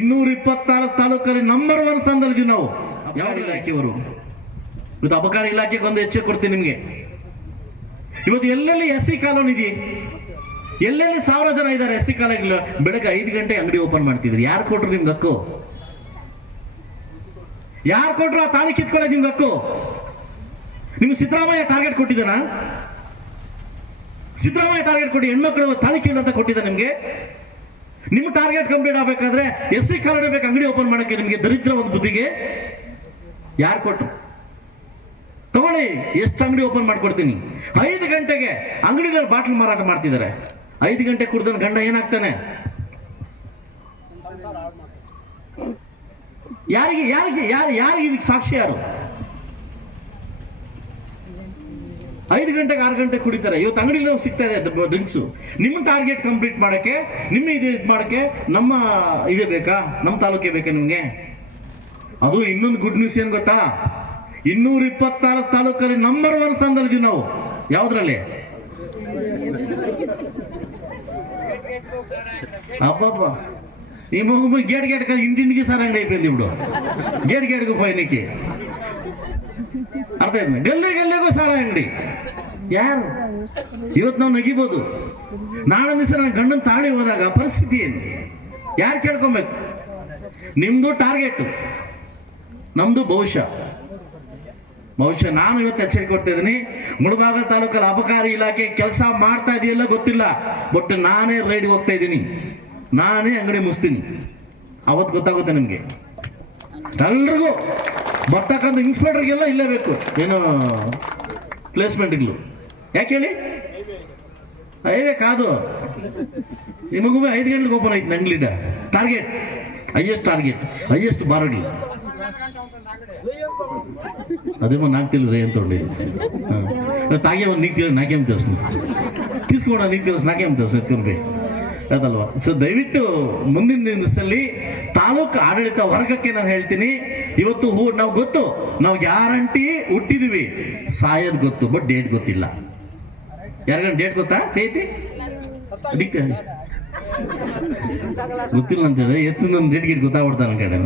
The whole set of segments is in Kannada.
ಇನ್ನೂರ ಇಪ್ಪತ್ತಾರು ತಾಲೂಕಲ್ಲಿ ನಂಬರ್ ಒನ್ ಸ್ಥಾನದಲ್ಲಿ ನಾವು. ಯಾವ ಇಲಾಖೆಯವರು. ಇವತ್ತು ಅಬಕಾರಿ ಇಲಾಖೆಗೆ ಒಂದು ಹೆಚ್ಚೆ ಕೊಡ್ತೀನಿ ನಿಮಗೆ. ಇವತ್ತು ಎಲ್ಲೆಲ್ಲಿ ಎಸ್ ಸಿ ಕಾಲೋನಿ ಇದೆ? ಎಲ್ಲೆಲ್ಲಿ ಸಾವಿರ ಜನ ಇದ್ದಾರೆ ಎಸ್ ಸಿ ಕಾಲೇಜ್ ಬೆಳಗ್ಗೆ ಐದು ಗಂಟೆ ಅಂಗಡಿ ಓಪನ್ ಮಾಡ್ತಿದ್ರು. ಯಾರು ಕೊಟ್ರು ನಿಮ್ಗೆ ಹಕ್ಕು? ಯಾರು ಕೊಟ್ರು ಆ ತಾಳಿ ಕಿತ್ಕೊಳ್ಳೋದು ನಿಮ್ಗೆ ಹಕ್ಕು? ನಿಮ್ಗೆ ಸಿದ್ದರಾಮಯ್ಯ ಟಾರ್ಗೆಟ್ ಕೊಟ್ಟಿದ್ದಾನ? ಸಿದ್ದರಾಮಯ್ಯ ಟಾರ್ಗೆಟ್ ಕೊಟ್ಟು ಹೆಣ್ಮಕ್ಳು ತಾಳಿ ಕೀಳು ಅಂತ ಕೊಟ್ಟಿದ್ದ ನಿಮ್ಗೆ? ನಿಮ್ಮ ಟಾರ್ಗೆಟ್ ಕಂಪ್ಲೀಟ್ ಆಗಬೇಕಾದ್ರೆ ಎಸ್ ಸಿ ಕಾರ್ಡ್ ಬೇಕು, ಅಂಗಡಿ ಓಪನ್ ಮಾಡಕ್ಕೆ ನಿಮಗೆ ದರಿದ್ರ ಒಂದು ಬುದ್ಧಿಗೆ ಯಾರು ಕೊಟ್ಟರು ತಗೊಳ್ಳಿ, ಎಷ್ಟು ಅಂಗಡಿ ಓಪನ್ ಮಾಡ್ಕೊಡ್ತೀನಿ. ಐದು ಗಂಟೆಗೆ ಅಂಗಡಿನಲ್ಲಿ ಬಾಟ್ಲ್ ಮಾರಾಟ ಮಾಡ್ತಿದ್ದಾರೆ. ಐದು ಗಂಟೆ ಕುಡ್ದನ್ ಗಂಡ ಏನಾಗ್ತಾನೆ? ಯಾರಿಗೆ ಯಾರಿಗೆ, ಯಾರು, ಯಾರಿಗೆ ಇದಕ್ಕೆ ಸಾಕ್ಷಿ ಯಾರು? ಐದು ಗಂಟೆಗೆ ಆರು ಗಂಟೆಗೆ ಕುಡಿತಾರೆ. ಇವತ್ತು ಅಂಗಡಿಲಿ ಸಿಗ್ತಾ ಇದೆ ಡ್ರಿಂಕ್ಸು ನಿಮ್ಮ ಟಾರ್ಗೆಟ್ ಕಂಪ್ಲೀಟ್ ಮಾಡೋಕ್ಕೆ ನಿಮ್ಮ ಇದು ಇದು ಮಾಡೋಕ್ಕೆ ನಮ್ಮ ಇದೇ ಬೇಕಾ? ನಮ್ಮ ತಾಲೂಕೇ ಬೇಕಾ ನಿಮಗೆ? ಅದು ಇನ್ನೊಂದು ಗುಡ್ ನ್ಯೂಸ್ ಏನು ಗೊತ್ತಾ? ಇನ್ನೂರ ಇಪ್ಪತ್ತಾರು ತಾಲೂಕಲ್ಲಿ ನಂಬರ್ ಒನ್ ಸ್ಥಾನದಲ್ಲಿ ನಾವು. ಯಾವುದ್ರಲ್ಲಿ? ಅಬ್ಬಬ್ಬ. ಈ ಮಗು ಗೇಟ್ ಗೇಟ್ ಇಂಡಿನ್ಗೆ ಸರ್ ಅಂಗಡಿ ಐತೆ ಬಿಡು. ಗೇರ್ ಗೇಟ್ಗೂ ಪಯಣಕ್ಕೆ ಅರ್ಥಾಯ್ತು ಗಲ್ಲೆ ಗಲ್ಲೆಗೂ ಸಾಲ ಅಂಗಡಿ. ಯಾರು? ಇವತ್ತು ನಾವು ನಗಿಬೋದು. ನಾಳೆ ದಿವಸ ನನ್ನ ಗಂಡನ ತಾಳಿ ಹೋದಾಗ ಪರಿಸ್ಥಿತಿ ಏನು? ಯಾರು ಕೇಳ್ಕೊಬೇಕು? ನಿಮ್ದು ಟಾರ್ಗೆಟ್. ನಮ್ದು ಬಹುಶಃ ಬಹುಶಃ ನಾನು ಇವತ್ತು ಎಚ್ಚರಿಕೆ ಕೊಡ್ತಾ ಇದ್ದೀನಿ. ಮುಳಬಾಗಲ್ ತಾಲೂಕಲ್ಲಿ ಅಬಕಾರಿ ಇಲಾಖೆ ಕೆಲಸ ಮಾಡ್ತಾ ಇದೆಯಲ್ಲ ಗೊತ್ತಿಲ್ಲ. ಬಟ್ ನಾನೇ ರೈಡ್ ಹೋಗ್ತಾ ಇದ್ದೀನಿ. ನಾನೇ ಅಂಗಡಿ ಮುಸ್ತೀನಿ ಅವತ್ತು ಗೊತ್ತಾಗುತ್ತೆ ನಿಮಗೆ. ಎಲ್ರಿಗೂ. ಬರ್ತಕ್ಕಂಥ ಇನ್ಸ್ಪೆಕ್ಟರ್ಗೆಲ್ಲ ಇಲ್ಲೇ ಬೇಕು. ಏನು ಪ್ಲೇಸ್ಮೆಂಟ್ಗಳು ಯಾಕೆ ಹೇಳಿ? ಐವೇ ಕಾದು. ನಿಮಗೂ ಐದು ಗಂಟೆಗೆ ಓಪನ್ ಆಯ್ತು ನಂಗೆ ಲೀಡ ಟಾರ್ಗೆಟ್ ಹೈಯೆಸ್ಟ್ ಟಾರ್ಗೆಟ್ ಹೈಯೆಸ್ಟ್ ಬಾರಡಿ ಅದೇಮೋ ನಾಲ್ಕು ತಿಳಿದ್ರೆ ಏನು ಅಂತ ಹಾಂ. ತಾಗೆ ಒಂದು ನೀಕ್ ತಿಳಿ ನಾಕೇಮ್ ತಿಳ್ಸು ನೀತಿ ನೀಕ್ ತಿಳ್ಸು ಎತ್ಕೊಂಡ್ರಿ ಅದಲ್ವಾ ಸೊ ದಯವಿಟ್ಟು ಮುಂದಿನ ದಿನದಲ್ಲಿ ತಾಲೂಕು ಆಡಳಿತ ವರ್ಗಕ್ಕೆ ನಾನು ಹೇಳ್ತೀನಿ. ಇವತ್ತು ನಾವು ಗೊತ್ತು. ನಾವು ಗ್ಯಾರಂಟಿ ಹುಟ್ಟಿದೀವಿ. ಸಾಯೋದು ಗೊತ್ತು ಬಟ್ ಡೇಟ್ ಗೊತ್ತಿಲ್ಲ. ಯಾರಿಗಾನ ಡೇಟ್ ಗೊತ್ತಾ, ಕೈತಿ? ಗೊತ್ತಿಲ್ಲ ಅಂತೇಳಿ ಎತ್ತು ನನ್ನ ಡೇಟ್ ಗೇಟ್ ಗೊತ್ತಾಗ್ಬಿಡ್ತಾನೆ ಕಡೆ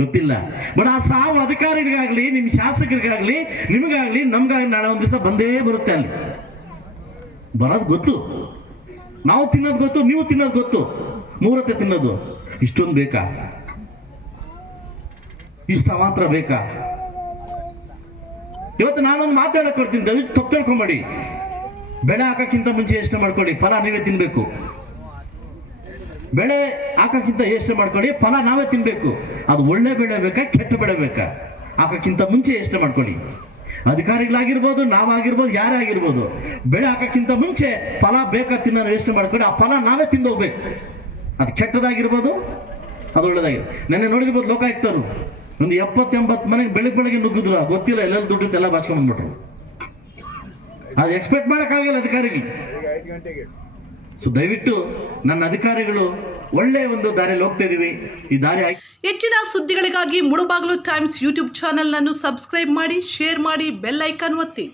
ಗೊತ್ತಿಲ್ಲ. ಬಟ್ ಆ ಸಾವು ಅಧಿಕಾರಿಗಳಿಗಾಗ್ಲಿ ನಿಮ್ಮ ಶಾಸಕರಿಗಾಗ್ಲಿ, ನಿಮಗಾಗ್ಲಿ, ನಮ್ಗಾಗ್ಲಿ ನಾಳೆ ಒಂದ್ ದಿವಸ ಬಂದೇ ಬರುತ್ತೆ ಅಲ್ಲಿ. ಬರೋದು ಗೊತ್ತು. ನಾವು ತಿನ್ನೋದು ಗೊತ್ತು, ನೀವು ತಿನ್ನೋದು ಗೊತ್ತು. ಮೂರತ್ತೆ ತಿನ್ನೋದು. ಇಷ್ಟೊಂದು ಬೇಕಾ? ಇಷ್ಟ ಮಾತ್ರ ಬೇಕಾ? ಇವತ್ತು ನಾನೊಂದು ಮಾತಾಡಕ್ ಕೊಡ್ತೀನಿ ದಯವಿಟ್ಟು ತಪ್ಪು ತಿಳ್ಕೊಂಬೇಡಿ. ಬೆಳೆ ಹಾಕಕ್ಕಿಂತ ಮುಂಚೆ ಯೋಚನೆ ಮಾಡ್ಕೊಳ್ಳಿ. ಫಲ ನೀವೇ ತಿನ್ಬೇಕು. ಬೆಳೆ ಹಾಕಕ್ಕಿಂತ ಯೋಚನೆ ಮಾಡ್ಕೊಳ್ಳಿ. ಫಲ ನಾವೇ ತಿನ್ಬೇಕು. ಅದು ಒಳ್ಳೆ ಬೆಳೆ ಬೇಕಾ, ಕೆಟ್ಟ ಬೆಳೆ ಬೇಕಾ? ಹಾಕಕ್ಕಿಂತ ಮುಂಚೆ ಯೋಚನೆ ಮಾಡ್ಕೊಳ್ಳಿ. ಅಧಿಕಾರಿಗಳಾಗಿರ್ಬೋದು, ನಾವಾಗಿರ್ಬೋದು ಯಾರೇ ಆಗಿರ್ಬೋದು ಬೆಳೆ ಹಾಕಕ್ಕಿಂತ ಮುಂಚೆ ಫಲ ಬೇಕಾ ತಿನ್ನ ಯೋಚನೆ ಮಾಡ್ಕೊಳ್ಳಿ. ಆ ಫಲ ನಾವೇ ತಿಂದು ಹೋಗ್ಬೇಕು ಅದು ಕೆಟ್ಟದಾಗಿರ್ಬೋದು, ಅದು ಒಳ್ಳೇದಾಗಿರ್ಬೋದು. ನೆನ್ನೆ ನೋಡಿರ್ಬೋದು ಲೋಕಾಯುಕ್ತರು. ಒಂದು ಎಪ್ಪತ್ತೆಂಬತ್ತು ಮನೆಗೆ ಬೆಳಗ್ಗೆ ಬೆಳಗ್ಗೆ ನುಗ್ಗಿದ್ರು. ಗೊತ್ತಿಲ್ಲ ಎಲ್ಲೆಲ್ಲಿ ದುಡ್ಡು ಎಲ್ಲ ಬಾಚ್ಕೊಂಡ್ ಬಂದ್ಬಿಟ್ರು. ಅದು ಎಕ್ಸ್ಪೆಕ್ಟ್ ಮಾಡೋಕ್ಕಾಗಲ್ಲ ಅಧಿಕಾರಿಗಳು ಸೊ ದಯವಿಟ್ಟು ನನ್ನ ಅಧಿಕಾರಿಗಳು, ಒಳ್ಳೆ ಒಂದು ದಾರಿಯಲ್ಲಿ ಹೋಗ್ತಾ ಇದೀವಿ. ಈ ದಾರಿ ಹೆಚ್ಚಿನ ಸುದ್ದಿಗಳಿಗಾಗಿ ಮುಡುಬಾಗ್ಲು ಟೈಮ್ಸ್ ಯೂಟ್ಯೂಬ್ ಚಾನೆಲ್ ಅನ್ನು ಸಬ್ಸ್ಕ್ರೈಬ್ ಮಾಡಿ ಶೇರ್ ಮಾಡಿ ಬೆಲ್ ಐಕಾನ್ ಒತ್ತಿ.